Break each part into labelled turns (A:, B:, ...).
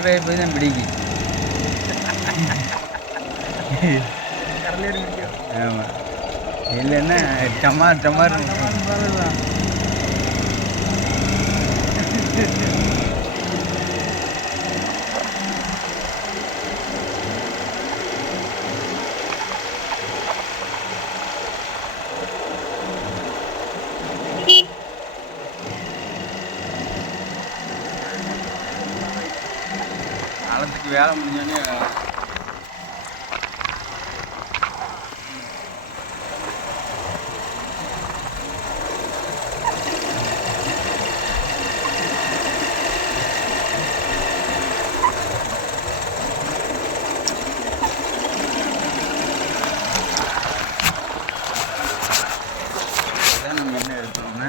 A: மழை പോയി ഞാൻ പിടിക്കും பிடிக்கும் ஆமாம் இல்லைன்னா டமார் டமார் காலத்துக்கு வேலை முடிஞ்சோடனே இதான் நம்ம என்ன எடுத்தோம்னா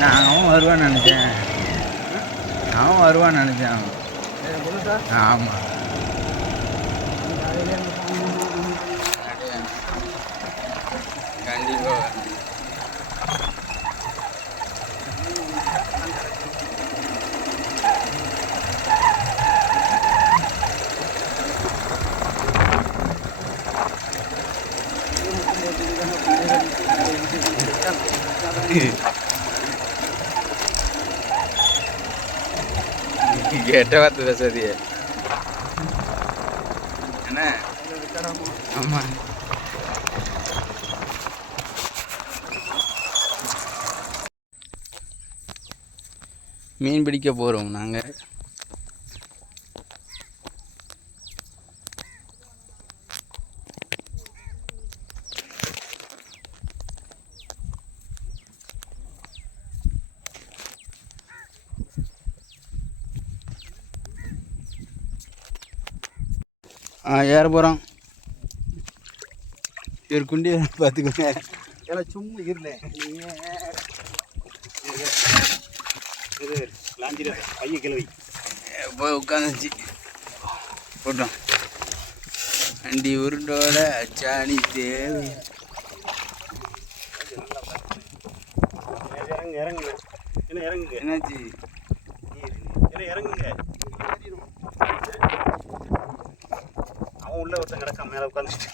A: நான் அவன் வருவான்னு நினச்சேன் அவன் வருவான்னு நினச்சேன் அவன் ஆமாம் கண்டிப்பாக கெட்ட வார்த்தை பேசாதிய என்ன? ஆமாம் மீன் பிடிக்க போகிறோம் நாங்கள் ஏற போகிறோம் இவர் குண்டி பார்த்துக்கோங்க.
B: எல்லாம் சும்மா இருல. லாஞ்சில பைய கிளவி.
A: போய் உட்காந்துச்சு. போட்டோம் வண்டி உருண்டோட அச்சாணி தேவை.
B: இறங்குங்க இறங்குங்க. என்ன இறங்குங்க.
A: என்னாச்சு?
B: என்ன இறங்குங்க. அவன் உள்ள ஒருத்தன் கிடக்கான் மேலே உட்காந்துட்டு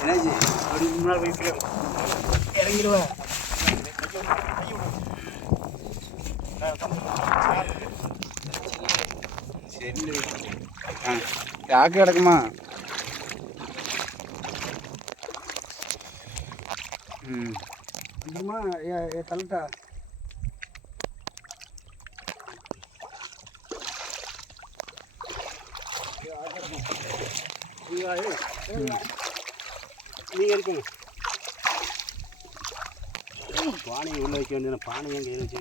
A: என்னாச்சு?
B: அப்படி முன்னாள் வயசுல இறங்கிடுவேன்.
A: சரி ஆ. யாக்கு கிடக்குமா?
B: தள்ளிட்டா நீங்க இருக்குங்க. பானையை உள்ள வைக்க பானை என் கையில்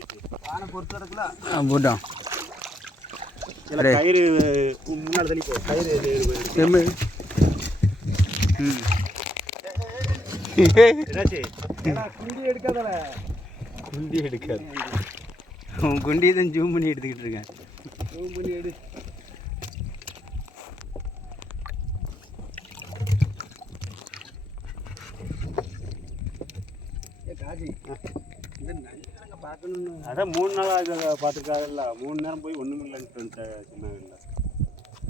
B: பானை பொறுத்து கிடக்குல
A: ஆ, போட்டோம். டேய்.
B: கயிறு முன்னாடி தள்ளி போ. கயிறு
A: ம்.
B: குண்டி எடுக்காதல
A: குண்டி எடுக்காது. அவன் குண்டியை தான் ஜூம் பண்ணி எடுத்துக்கிட்டு இருக்கேன்.
B: ஜூம் பண்ணி எடு. அதான் மூணு நாளாக பார்த்துருக்காங்கல்ல மூணு நேரம் போய் ஒன்றும் இல்லைன்னு சொன்னாங்கல்ல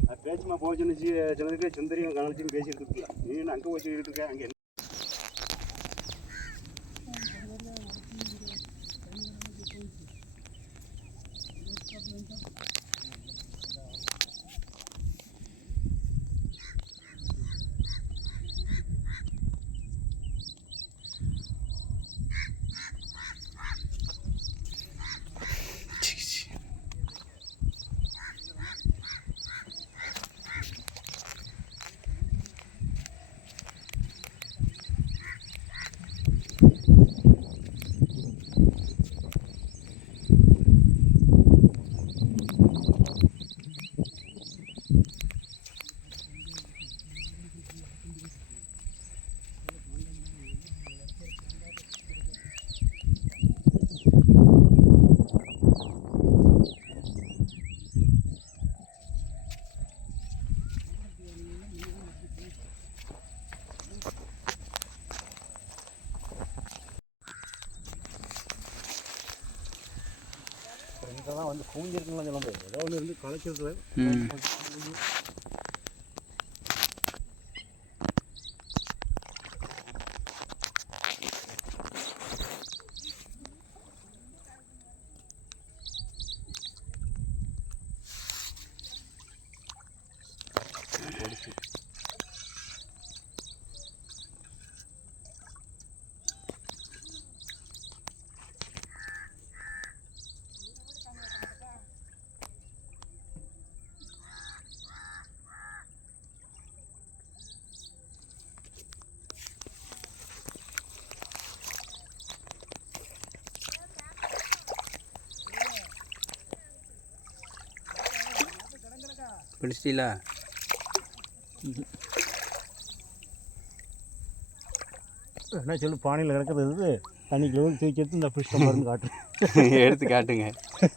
B: அது பேச்சுமா போச்சுன்னு சொன்னதுக்கு சுந்தரியும் கணச்சின்னு பேசிட்டு இருக்கலாம். நீ அங்கே சொல்லிட்டு இருக்க? அங்கே
C: ஒன்று
A: பிடிச்சிட்டீங்களா?
C: என்ன சொல்லு பானையில் கிடக்கிறது இது தண்ணி கிலோ தூக்கி எடுத்து இந்த ஃபிஷ் மருந்து காட்டுறேன்.
A: எடுத்து காட்டுங்க.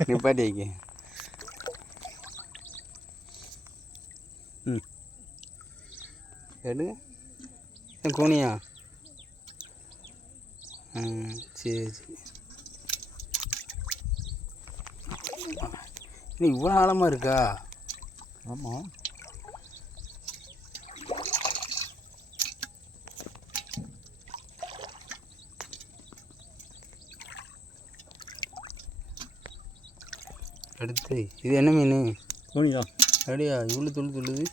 A: நிப்பாட்டி வைக்க ம். எடுங்க. ஏன் கோணியா? ம் சரி சரி. இவ்வளோ ஆழமாக இருக்கா?
C: ஆமாம்
A: அடுத்து இது என்ன மீன்?
C: தோனியா
A: அப்படியா? இவ்வளோ துள்ளு துள்ளுது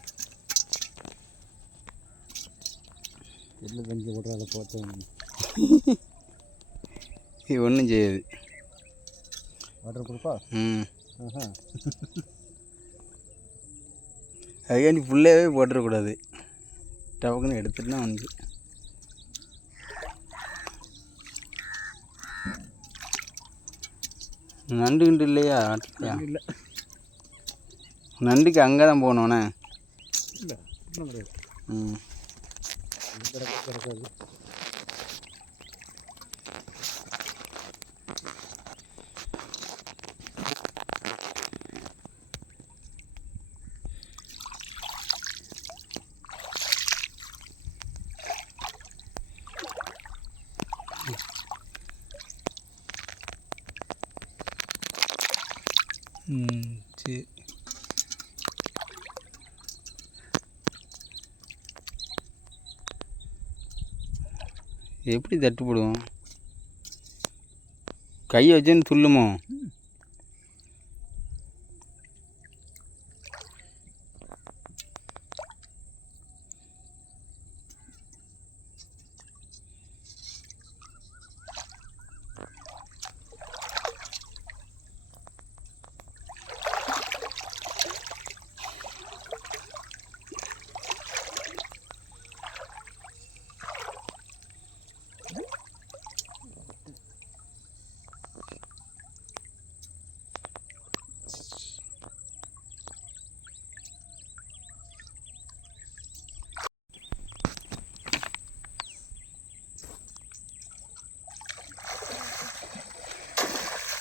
C: எள்ளு கஞ்சி போடுறாத பார்த்தேன்
A: இது ஒன்றும் செய்யாது.
C: வாட்டர் ப்ரூஃபா
A: ம்.
C: ஆஹா.
A: அதுக்காண்டி ஃபுல்லாகவே போட்டுறக்கூடாது. டபக்குன்னு எடுத்துட்டு தான் வந்து. நண்டு கிண்டு இல்லையா? ஆட்டுலையா
C: இல்லை.
A: நண்டுக்கு அங்கே தான் போகணுண்ணே
C: இல்லை
A: ம் சரி எப்படி தட்டுப்படும் கையை வச்சுன்னு துள்ளுமோ?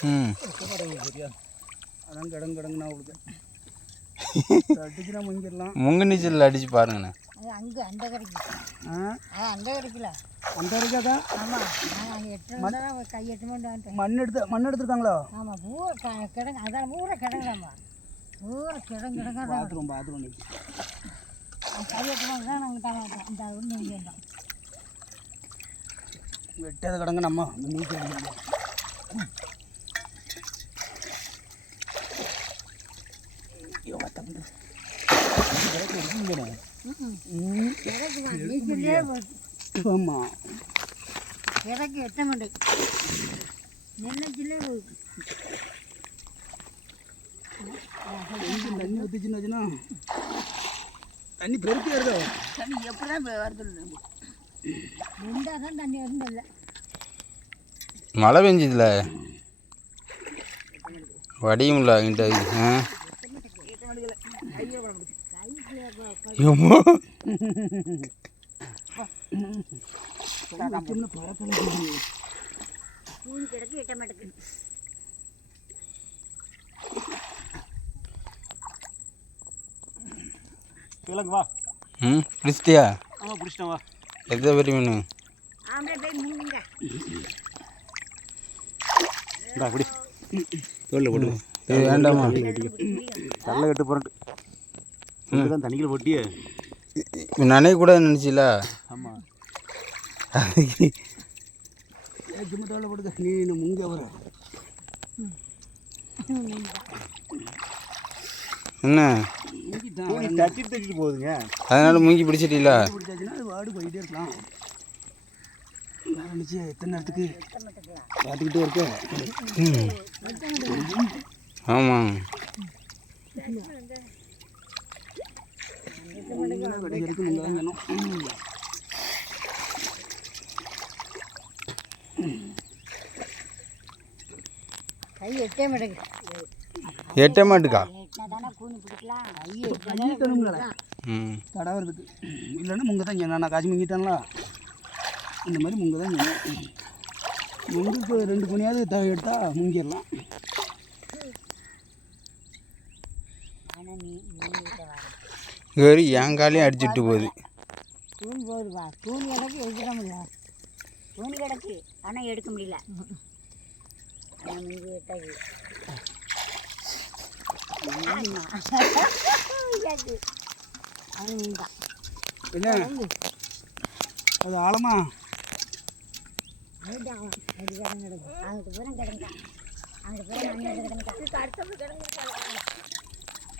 A: ம்
C: சரியா அதான் கிடங்கு கிடங்கு நான் கொடுத்தேன் அடிச்சுனா முங்கிடலாம்
A: முங்கு நீச்சல் அடித்து பாருங்கண்ணே
D: அங்கே அந்த கடைக்கு
C: ஆ
D: அந்த கடைக்கல
C: அந்த இருக்காதா
D: ஆமாம் நான் அங்கே எட்டு மணி கை எட்டு மணி வந்துட்டேன்
C: மண் எடுத்து மண் எடுத்துருக்காங்களோ
D: ஆமாம் பூரா க கிடங்கு அதான் பூரா கிடங்குதாம்மா பூரா கிடங்கு கிடங்காதான்
C: பாத்ரூம் பாத்ரூம்
D: கை எட்டு மணி தான் நாங்கள் தான் இந்த ஒன்று இங்கே இருந்தோம்
C: வெட்டாத கிடங்கு நம்ம நீச்சல் அடிக்கணும்
D: கிடக்கு நீச்சலே
C: ஆமாம்
D: கிடக்கு எட்ட மண்டை நெல்லச்சிலே
C: தண்ணி ஊற்றிச்சுன்னு வச்சுன்னா தண்ணி பெருக்கி வருதோ
D: தண்ணி எப்படி தான் வருது ரெண்டாக தான் தண்ணி வருதில்ல
A: மழை பெஞ்சதுல. வடியும்ல இல்லை ஆ? ம் பிடிச்சிட்டியா? எந்த பெரிய மீன்?
C: அப்படி தோலில் போட்டு
A: வேண்டாமா?
B: தள்ள கட்டு புரண்டு தான் தண்ணியில் ஒட்டியே
A: நனைய கூட நினச்சில.
B: ஆமாம்
C: சும்மா தோலை போடுங்க நீ முங்க வர?
A: என்ன?
B: தட்டிட்டு தட்டிட்டு போகுதுங்க.
A: அதனால மூங்கி பிடிச்சிட்டீங்களா
C: பிடிச்சாச்சுன்னா அது வாடு போயிட்டே இருக்கலாம். நான் நினச்சேன் எத்தனை நேரத்துக்கு பார்த்துக்கிட்டே இருக்க
A: ஆமாம்
C: கடைசி வரைக்கும் முங்க தான் வேணும்
D: கை எட்டே மாட்டேங்குது.
A: எட்ட மாட்டுக்கா? ம்.
C: தடவுறதுக்கு. இல்லைன்னா முங்க தான் நான் காய்ச்சி முங்கிட்டேன்ல. இந்த மாதிரி முங்க தான் முங்குக்கு ரெண்டு மணியாவது த எடுத்தால் முங்கிடலாம்.
D: ஆனால் நீ வரை
A: என் காலையும் அடிச்சுட்டு போகுது.
D: தூண் போகுதுப்பா தூணி கிடக்கு எடுத்துட முடியும் தூணி கிடக்கு ஆனால் எடுக்க முடியல.
C: என்ன? அது ஆழமா?
D: கிடக்கு அவனுக்கு பூரா கிடந்தான் அவனுக்கு பூரா மண்ணு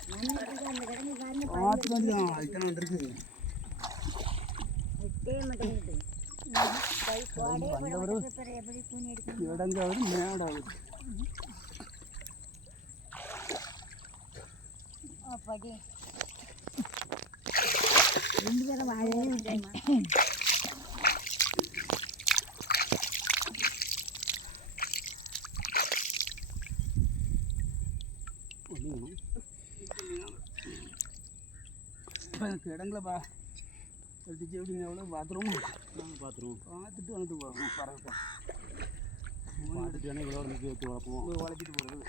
C: பார்த்து இடங்காவது மேடாவது
D: ரெண்டு பேரும் வாழவே விட்டேம்மா
C: இடங்களப்பா எடுத்துச்சு எப்படிங்க எவ்வளோ பாத்ரூம்
B: பார்த்துருவோம்
C: பார்த்துட்டு வந்துட்டு போகிறோம் பரவாயில்ல
B: பார்த்துட்டு வேணா இவ்வளோ
C: வளைச்சிட்டு போகிறது